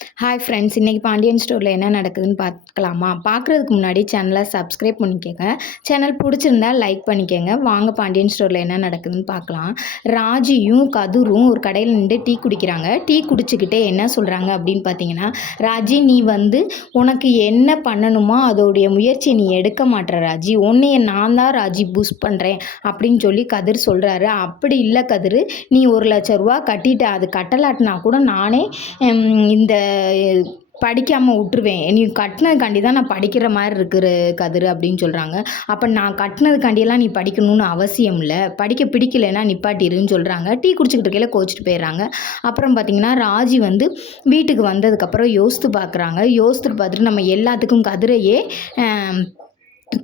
Hi friends, இன்றைக்கி பாண்டியன் ஸ்டோரில் என்ன நடக்குதுன்னு பார்க்கலாமா? பார்க்குறதுக்கு முன்னாடி சேனலை சப்ஸ்கிரைப் பண்ணிக்கோங்க. சேனல் பிடிச்சிருந்தா லைக் பண்ணிக்கோங்க. வாங்க பாண்டியன் ஸ்டோரில் என்ன நடக்குதுன்னு பார்க்கலாம். ராஜியும் கதிரும் ஒரு கடையில் நின்று டீ குடிக்கிறாங்க. டீ குடிச்சிக்கிட்டே என்ன சொல்கிறாங்க அப்படின்னு பார்த்தீங்கன்னா, ராஜி நீ உனக்கு என்ன பண்ணணுமோ அதோடைய முயற்சியை நீ எடுக்க மாட்டேற ராஜி, உன்னைய நான் தான் ராஜி பூஸ்ட் பண்ணுறேன் அப்படின்னு சொல்லி கதிர் சொல்கிறாரு. அப்படி இல்லை கதிர், நீ 1,00,000 ரூபா கட்டிட்ட, அது கட்டலாட்டினா கூட நானே இந்த படிக்காமல் விட்டுருவேன். நீ கட்டினதுக்காண்டி தான் நான் படிக்கிற மாதிரி இருக்கிற கதிர் அப்படின்னு சொல்கிறாங்க. அப்போ நான் கட்டினதுக்காண்டியெல்லாம் நீ படிக்கணும்னு அவசியம் இல்லை, படிக்க பிடிக்கலைன்னா நிப்பாட்டிருன்னு சொல்கிறாங்க. டீ குடிச்சிக்கிட்டு இருக்கையில் கோச்சிட்டு போயிடுறாங்க. அப்புறம் பார்த்திங்கன்னா ராஜி வீட்டுக்கு வந்ததுக்கப்புறம் யோசித்து பார்க்குறாங்க. யோசித்துட்டு பார்த்துட்டு நம்ம எல்லாத்துக்கும் கதிரையே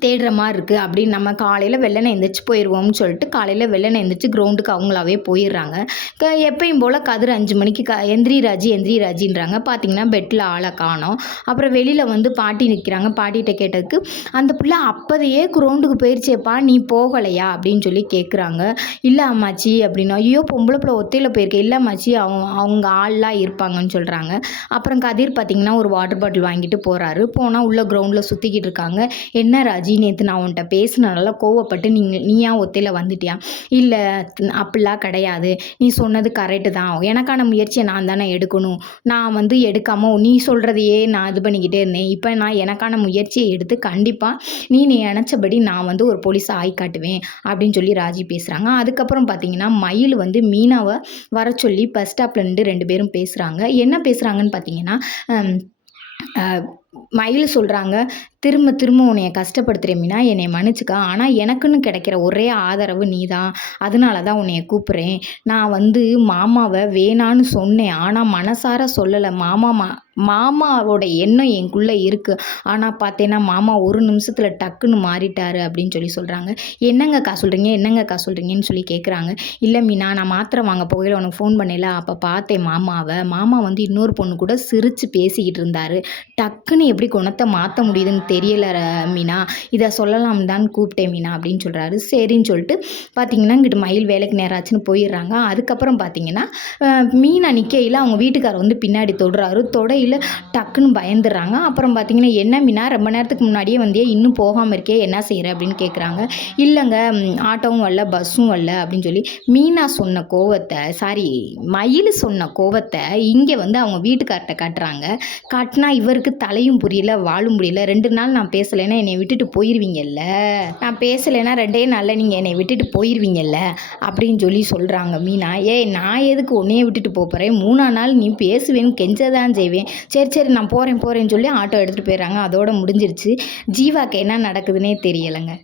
தேடுற மாதிரி இருக்குது அப்படின்னு நம்ம காலையில் வெள்ளனை எந்திரிச்சு போயிடுவோம்னு சொல்லிட்டு காலையில் வெள்ளனை எந்திரிச்சு கிரவுண்டுக்கு அவங்களாவே போயிடுறாங்க. எப்பயும் போல் கதிர் 5 மணிக்கு எந்திரி ராஜின்றாங்க. பார்த்திங்கன்னா பெட்டில் ஆளை காணோம். அப்புறம் வெளியில் பாட்டி நிற்கிறாங்க. பாட்டிகிட்ட கேட்டதுக்கு அந்த பிள்ளை அப்போதையே கிரவுண்டுக்கு போயிடுச்சேப்பா, நீ போகலையா அப்படின்னு சொல்லி கேட்குறாங்க. இல்லை அம்மாச்சி அப்படின்னா, ஐயோ பொம்பளை பிள்ளை ஒத்தையில் போயிருக்கேன். இல்லை அம்மாச்சி, அவங்க ஆள்லாம் இருப்பாங்கன்னு சொல்கிறாங்க. அப்புறம் கதிர் பார்த்திங்கன்னா ஒரு வாட்டர் பாட்டில் வாங்கிட்டு போகிறாரு. போனால் உள்ள கிரவுண்டில் சுற்றிக்கிட்டு இருக்காங்க. என்ன ராஜி, நேற்று நான் உன்கிட்ட பேசினனால கோவப்பட்டு நீயா ஒத்தையில் வந்துட்டியா? இல்லை அப்படிலாம் கிடையாது, நீ சொன்னது கரெக்டு தான், எனக்கான முயற்சியை நான் தானே எடுக்கணும், நான் எடுக்காமல் நீ சொல்கிறதையே நான் இது பண்ணிக்கிட்டே இருந்தேன். இப்போ நான் எனக்கான முயற்சியை எடுத்து கண்டிப்பாக நீ நினச்சபடி நான் ஒரு போலீஸை ஆய் காட்டுவேன் அப்படின்னு சொல்லி ராஜி பேசுகிறாங்க. அதுக்கப்புறம் பார்த்தீங்கன்னா மயில் மீனாவை வர சொல்லி பஸ் ஸ்டாப்பில் நின்று 2 பேரும் பேசுகிறாங்க. என்ன பேசுகிறாங்கன்னு பார்த்தீங்கன்னா, மயில் சொல்கிறாங்க, திரும்ப திரும்ப உன்னைய கஷ்டப்படுத்துகிறேன் மீனா, என்னை மன்னிச்சுக்கா, ஆனால் எனக்குன்னு கிடைக்கிற ஒரே ஆதரவு நீ தான், அதனால தான் உன்னைய கூப்பிட்றேன். நான் மாமாவை வேணான்னு சொன்னேன், ஆனால் மனசார சொல்லலை. மாமாவோட எண்ணம் எனக்குள்ளே இருக்குது, ஆனால் பார்த்தேன்னா மாமா ஒரு நிமிஷத்தில் டக்குன்னு மாறிட்டாரு அப்படின்னு சொல்லி சொல்கிறாங்க. என்னங்கக்கா சொல்கிறீங்கன்னு சொல்லி கேட்குறாங்க. இல்லை மீனா, நான் மாத்திரை வாங்க போகையில் உனக்கு ஃபோன் பண்ணல, அப்போ பார்த்தேன் மாமாவை. மாமா இன்னொரு பொண்ணு கூட சிரித்து பேசிக்கிட்டு இருந்தார். டக்குன்னு எப்படி குணத்தை மாற்ற முடியுதுன்னு தெரியல மீனா, இதை சொல்லலாம் தான் கூப்பிட்டேன் மீனா அப்படின்னு சொல்கிறாரு. சரின்னு சொல்லிட்டு பார்த்தீங்கன்னா இங்கிட்டு மயில் வேலைக்கு நேரம் ஆச்சுன்னு போயிடுறாங்க. அதுக்கப்புறம் பார்த்தீங்கன்னா மீனா நிற்கையில் அவங்க வீட்டுக்காரர் பின்னாடி தொடையில் டக்குன்னு பயந்துடுறாங்க. அப்புறம் பார்த்தீங்கன்னா என்ன மீனா, ரொம்ப நேரத்துக்கு முன்னாடியே இன்னும் போகாமல் இருக்கே, என்ன செய்கிற அப்படின்னு கேட்குறாங்க. இல்லைங்க, ஆட்டோவும் வரல பஸ்ஸும் வரல அப்படின்னு சொல்லி மீனா சொன்ன கோவத்தை, மயில் சொன்ன கோவத்தை இங்கே அவங்க வீட்டுக்கார்ட்ட காட்டுறாங்க. காட்டினா இவருக்கு தலையும் புரியல வாழும் புரியல. 2 நாள் நான் பேசலைன்னா என்னை விட்டுட்டு போயிடுவீங்கல்ல, நான் பேசலைன்னா 2 நாளில் நீங்கள் என்னை விட்டுட்டு போயிடுவீங்கல்ல அப்படின்னு சொல்லி சொல்கிறாங்க மீனா. நான் எதுக்கு உன்னையே விட்டுட்டு போகிறேன், 3ஆம் நாள் நீ பேசுவேன்னு கெஞ்சதான் செய்வேன். சரி நான் போகிறேன்னு சொல்லி ஆட்டோ எடுத்துகிட்டு போயிடுறாங்க. அதோட முடிஞ்சிருச்சு. ஜீவாக்கு என்ன நடக்குதுன்னே தெரியலைங்க.